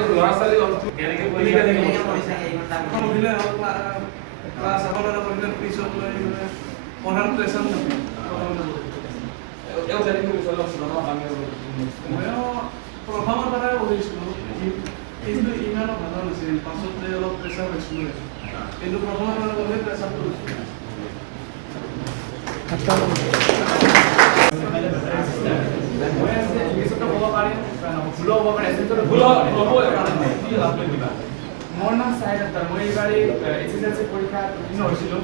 ল'ৰা ছোৱালী কেনেকে কৰিছে এইবিলাক ক্লাছ আগলৈ কৰিলে পিছত লৈ পঢ়াৰ প্ৰেছাৰ নাপায় প্ৰথমৰ পৰাই পঢ়িছিলোঁ কিন্তু ইমানো ভাল নাছিল পাছতে অলপ প্ৰেছাৰ পাইছিলোঁ কিন্তু প্ৰথমৰ পৰা গ'লে প্ৰেছাৰটো মোৰ নাম চাহিদ আখতাৰ মই এইবাৰ SSLC পৰীক্ষা উত্তীৰ্ণ হৈছিলোঁ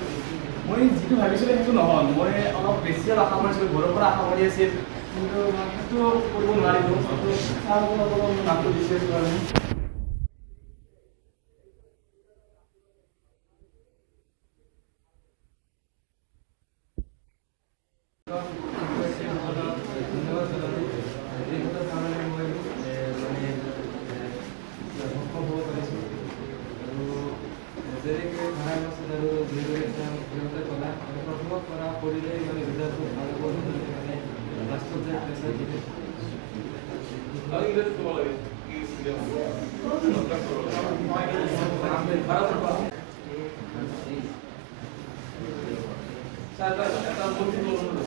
মই যিটো ভাবিছিলোঁ সেইটো নহ'ল মই অলপ বেছি আশা কৰিছিলোঁ ঘৰৰ পৰা আশা কৰি আছিল কিন্তু সেইটো কৰিব নোৱাৰিলোঁ অলপ নামটো দিছে কাৰণে এটা